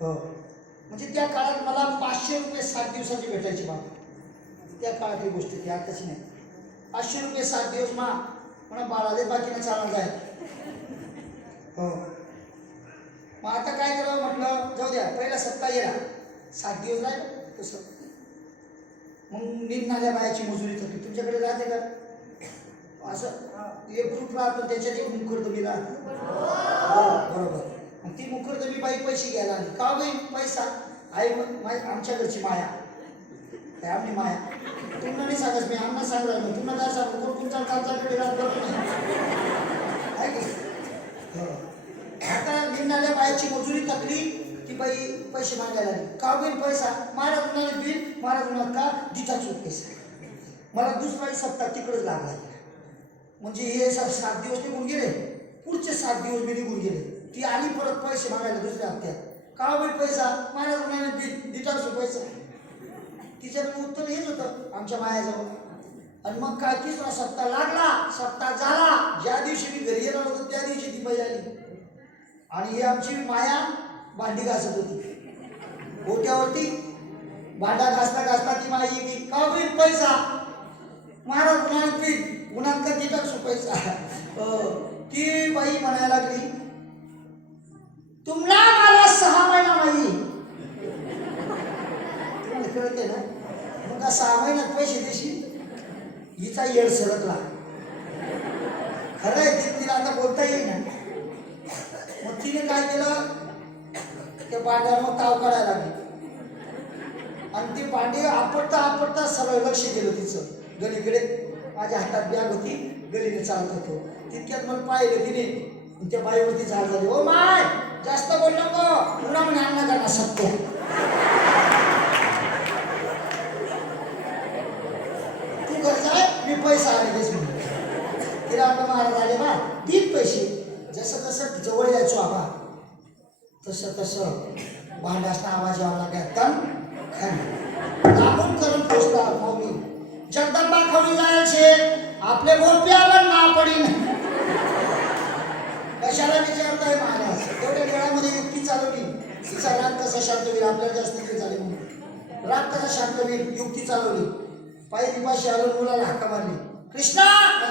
हो, म्हणजे त्या काळात मला 500 रुपये 7 दिवसाची भेटायची बाबा. त्या काळातली गोष्ट ती आताची नाही. 500 रुपये 7 दिवस म्हणा बाळाले बाकीनं चालणार जाय. हो, मग आता काय करावं म्हटलं, जाऊ द्या पहिला सप्ताह गेला, 7 दिवस राहिलं तसं. मग निघणाऱ्या बायाची मजुरी थकली. तुमच्याकडे राहते का असं एक ग्रुप राहतो त्याच्यात एक मुखर्दमी राहते. बरोबर. मग ती मुखर्दमी बाई पैसे घ्यायला आली. का बाई पैसा आई आमच्या घरची माया काय आपली माया. तुम्हाला नाही सांगत मी, आम्हाला सांगणार नाही. तुम्हाला काय सांगू कोण तुमच्या कामच्याकडे राहत आहे की. आता निघणाऱ्या बायाची मजुरी थकली, ती बाई पैसे मागायला आली. का बाई पैसा महाराज उन्हाळ्यात बिल, महाराज उन्हाळ्यात का जिथाच पैसा. मला दुसराही सप्ताह तिकडेच लागला. म्हणजे हे 7 दिवस निघून गेले, पुढचे 7 दिवस मी निघून गेले. ती आली परत पैसे मागायला दुसऱ्या हप्त्यात. का बाई पैसा महाराज उन्हाळ्यात बिल, जिथाच पैसा. तिच्याकडे उत्तर हेच होतं आमच्या मायाजवळ. आणि मग काय तिसरा सप्ताह लागला, सप्ताह झाला. ज्या दिवशी मी घरी येणार होतो त्या दिवशी ती बाई आली. आणि ही आमची माया भांडी घासत होती ओट्यावरती. भांडा घासता घासता ती माई की का होईल पैसा महाराज उन्हाळ्यात पीठ उन्हात का तिथं पैसा. ती बाई म्हणायला लागली तुमला मला 6 महिना माई. तुम्हाला कळते ना. मग का 6 महिन्यात पैसे देशील. हिचा येड सरकला. खरं आहे तिला आता बोलता येईल ना. मग तिने काय केलं, त्या भांड्यावर ताव काढायला लागली. आणि ती भांडी आपटता सरळ लक्ष गेलं तिचं गलीकडे. माझ्या हातात बॅग होती, गलीने चालत होतो. तितक्यात मला पाहिलं तिने. त्या बाईवरती झाड झाली. ओ माय जास्त बोल नको, पुन्हा म्हणे अन्ना करणार सत्य. तू घर जाय, मी पैसा आले तेच म्हणून. तिला आपलं महाराज आले बा तीन पैसे. जसं तसं जवळ यायचो आबा, तसं भांडासना आवाज यावा लागला. लांबून करून पोचता मम्मी जगदंबा खवळी जायचे आपले गोप्यावर ना पडीन. कशाला विचारताय महाराज. तेवढ्या वेळामध्ये युक्ती चालवली. तिचा राग कसा शांत होईल, आपल्याला जास्त ते झाले म्हणून राग कसा शांत होईल युक्ती चालवली. पायी पाशी आलो, मुलाला हाका मारली. कृष्णा,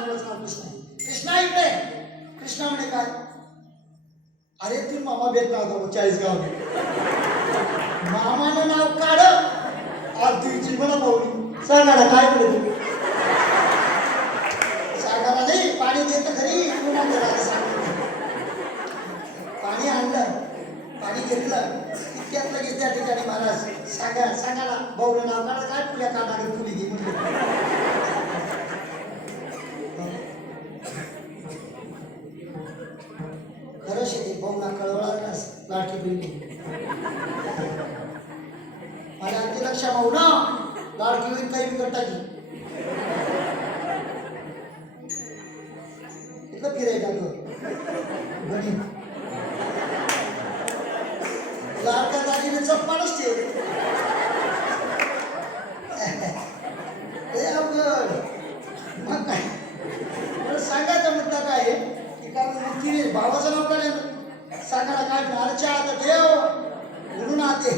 मुलाचं नाव कृष्णा. कृष्णा इकडे. कृष्णा म्हणे काय. अरे तू मामा भेट नव्हता 40 गाव. मामानं नाव काढ आज तुझी मला भावली. सांगायला काय म्हणत सांगायला नाही. पाणी देत खरी पाणी आणलं, पाणी घेतलं. इतक्यात लगेच त्या ठिकाणी महाराज सांगायला भाऊनं नाव काढ. काय तुला काढाने फुली घे म्हणजे. खरं शेती भाऊना कळवळा लाठी बिळली. माझ्या अगदी लक्षात भाऊ ना लाडकी होईल काही बिकट टाकी. इकडं फिरायला गणित लाडक्या दाजीने चप्पानच ठेव. मग काय सांगायचा मुद्दा काय आहे की कारण तिने भावाचं नाव काय सांगायला काय म्हणाल. चहा आता ठेव म्हणून आते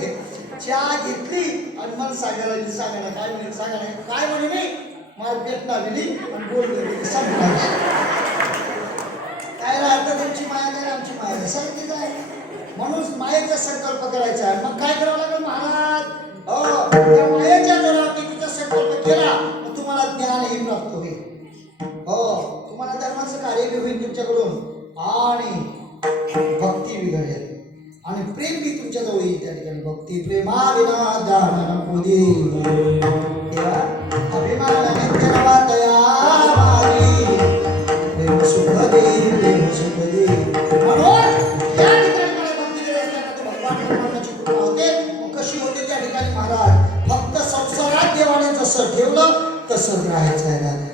चहा घेतली आणि मला सांगायला काय म्हणे. सांगायला काय म्हणे नाही मला पेट लावली आणि बोल काय राहतं. तुमची माया काय आमची माया सांगते काय. म्हणून मायेचा संकल्प करायचा. मग काय करावं लागेल महाराज. हो, त्या मायेच्या जोरावरती तुझा संकल्प केला तर तुम्हाला ज्ञानही प्राप्त होईल. हो, तुम्हाला धर्माचं कार्य बी होईल तुमच्याकडून आणि भक्ती बी घडेल आणि प्रेम बी तुमच्या जवळ येईल. त्या ठिकाणी भक्ती प्रेमा विना दान नको दे. तेव्हा अभिमानाने तेव्हा दया मारी प्रेम सुख दे, प्रेम सुख दे. म्हणून या ठिकाणी मला भक्ती देत असताना भगवान ब्रह्माची कृपा होते. मग कशी होते त्या ठिकाणी महाराज. फक्त संसारात देवाने जसं ठेवलं तसंच राहायचं आहे राजा.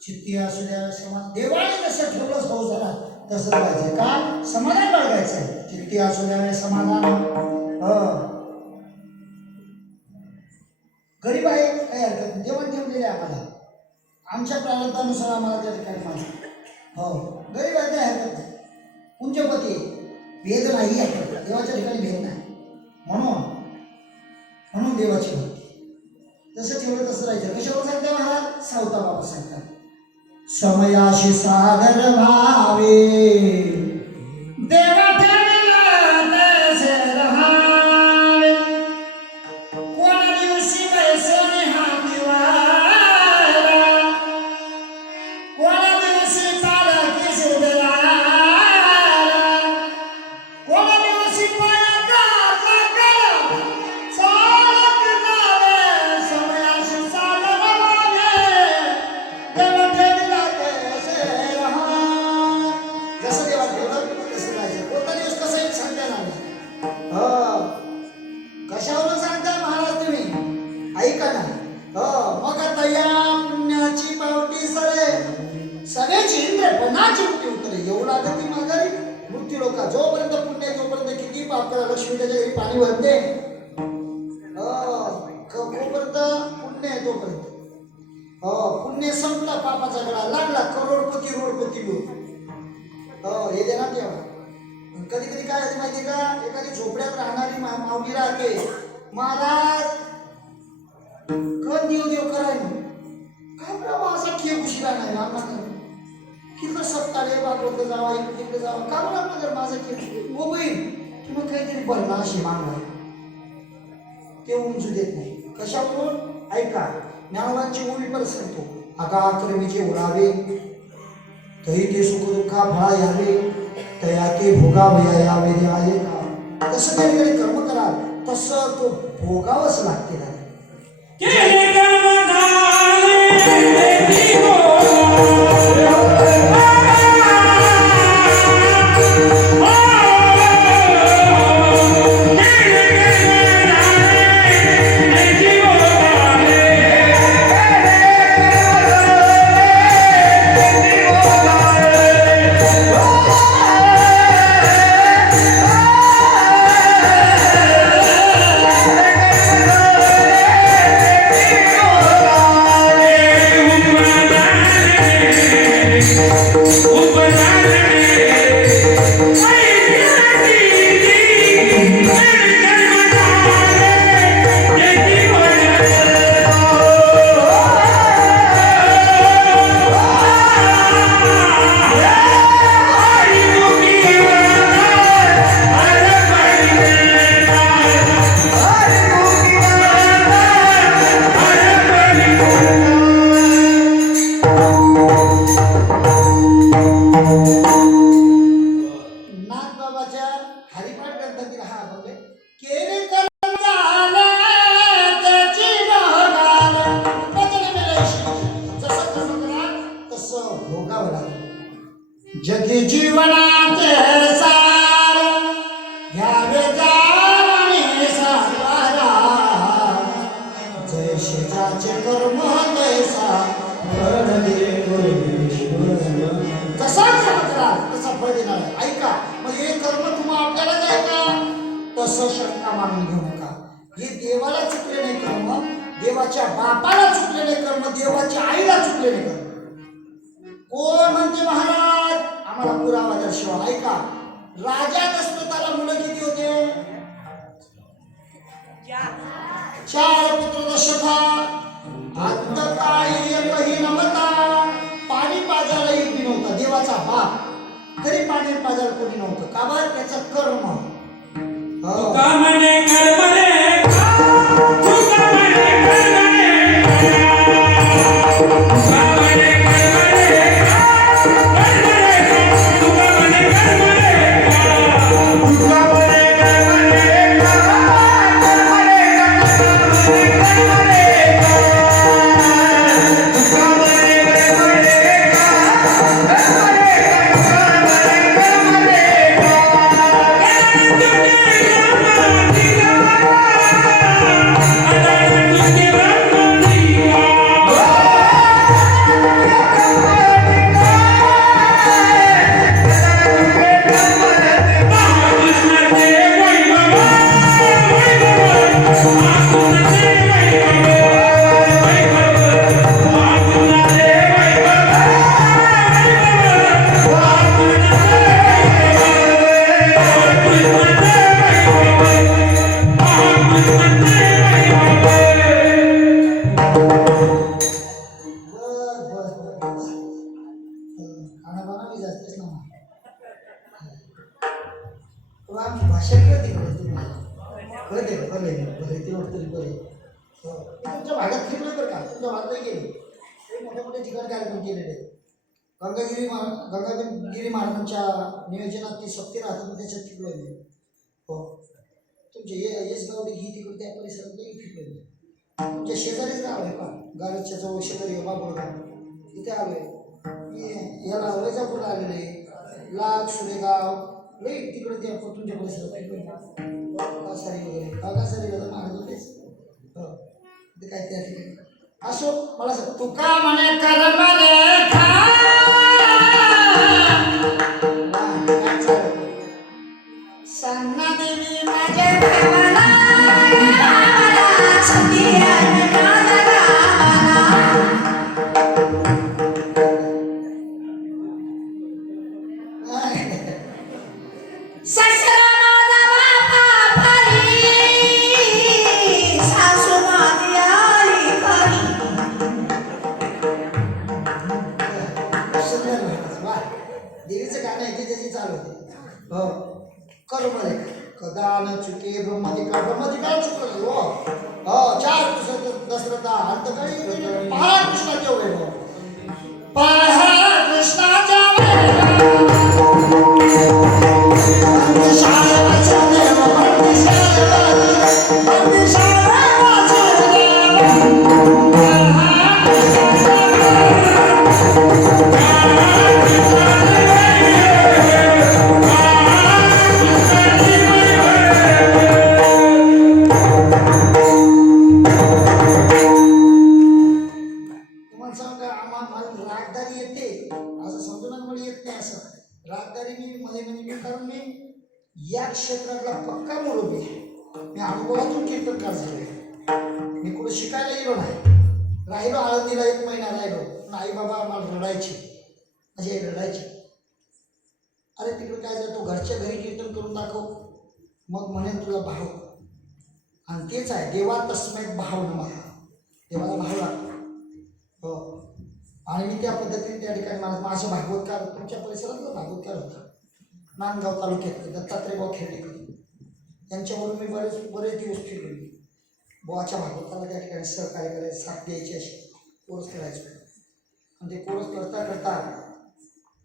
चित्ती असू द्या समाज देवाने जसं ठेवलं संसारात तसं पाहिजे का समाधान बाळगायचं चित्ती असू द्या समाधान गरीब आहे काही हरकत नाही जेवण ठेवलेले आम्हाला आमच्या प्रारंभानुसार आम्हाला त्या ठिकाणी माणसं हो गरीब आहे काही हरकत नाही पुंजपती भेद नाही आहे देवाच्या ठिकाणी भेद नाही म्हणून देवाची भक्ती जसं ठेवलं तसं राहायचं कशावर सांगते महाराज सावता बाबा सांगतात समयाशी सागर भावे देवा ठेवला तसे रहावे कोणा दिवशी बैसणे हा दिवाळा कोणा दिवशी तारा किशोर कोणा दिवशी पाया कशावरून सांगता महाराज तुम्ही ऐका ना मग आता या पुण्याची पावटी सगळ्याची इंद्रपणाची मृत्यू उतरे एवढा गती माघारी मृत्यू लोका जोपर्यंत पुण्य जोपर्यंत किती पाप करा लक्ष्मी त्याच्या घरी पाणी भरते तोपर्यंत पुण्य आहे तोपर्यंत पुण्य संपला पापाचा गळा लागला करोडपती रोडपती लोक हे देणार तेव्हा कधी कधी काय होते माहिती का एखादी झोपड्यात राहणारी माऊली राहते महाराज कधी देव कराय काय प्रभा असा खेळ उशिरा नाही आम्हाला किती सत्ताडे बागवत जावा इकडे जावा का म्हणा जर माझा खेळ मोबाईल किंवा काहीतरी बनला अशी मागणार ते उंचू देत नाही कशावरून ऐका ज्ञानवांची ओळी पर सांगतो आका कर्मीचे ओढावे तरी ते सुख दुःखा फळा यावे तया ते भोगावया यावे आहे का तसं काही कर्म करा तसं तो भोगावंच लागते ना जगी जीवनाचे सार असं शंका मानून घेऊ नका. हे देवाला चुकले नाही कर्म, देवाच्या बापाला चुकले नाही कर्म, देवाच्या आईला चुकले नाही कर्म. कोण म्हणते महाराज आम्हाला पुरावा दर्शवा? ऐका, राजा दशरथाला मुलं किती होते? 4 पुत्र दशरथा. अंतकाळी एकही नव्हता, पाणी पाजायला एक बी नव्हता. देवाचा बाप तरी पाणी पाजायला कोणी नव्हतं. का बरं? त्याचं कर्म. भाषा कळते का तुम्हाला? कळते का? बरे ते वाटतं बरे. तुमच्या भागात फिरलोय बरं का, तुमच्या भागात नाही गेले. ते मोठे मोठे ठिकाणी कार्यक्रम केलेले आहेत. गंगागिरी महाराजांच्या नियोजनात ती सक्ती राहतात, त्याच्यात फिरलोय मी. हो, तुमचे येसगावडी ही तिकडे त्या परिसरात नाही फिरलोय मी. तुमच्या शेजारीच गाव आहे का? गावाच्या जवळ शेजारी बाबुळगाव, तिथे आलोय मी. याला वैजापूरला आलेले, लाख सुरेगाव लई तिकडे ते तुमच्या परिसरात कासारी वगैरे. कासारी वगैरे महाराज होतेच. हो, ते काय त्या ठिकाणी असो. मला सांग, तुका म्हणे सांगना देवी माझ्या भावाला देवीचं गाणं आहे ते त्याची चालू होते. हो, कर्म कदा न चुके ब्रह्मधिकार चुकलं. हो, 4 पुरुष दशरथा. अंतकाळी पहा कृष्णाच्या वैभव, पहा कृष्णाच्या रागदारी येते असं समजून मला येत नाही. असं रागदारी मी मध्ये कारण मी या क्षेत्रातला पक्का मुरबी. मी अनुभवातून कीर्तनकार झालोय. मी कुठं शिकायला गेलो नाही. राहिलो आळंदीला 1 महिना राहिलो. पण आई बाबा मला रडायची, माझी आई रडायची. अरे तिकडे काय जातो, घरच्या घरी कीर्तन करून दाखव, मग म्हणेन तुला भाव. आणि तेच आहे, देवा तस्मै भाव नमः. देवाला भाव लागतो. हो, आणि मी त्या पद्धतीने त्या ठिकाणी माझा भागवतकार तुमच्या परिसरातला भागवतकार होता. नांदगाव तालुक्यात दत्तात्रयभाऊ खेर्डेकर यांच्यावरून मी बरेच दिवस फिरलो. बुवाच्या भागवताला त्या ठिकाणी सहकार्य करायचं, साथ द्यायची, अशी कोर्स करायचो. आणि ते कोर्स करता करता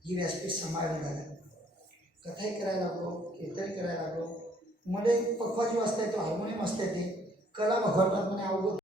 ही व्यासपीठ सांभाळणं झालं. कथाही करायला लागलो, कीर्तनही करायला लागलो. मध्ये पखवाजी वाजता येतो, हार्मोनियम वाजता येते. कला भगवंतात म्हणे अवघड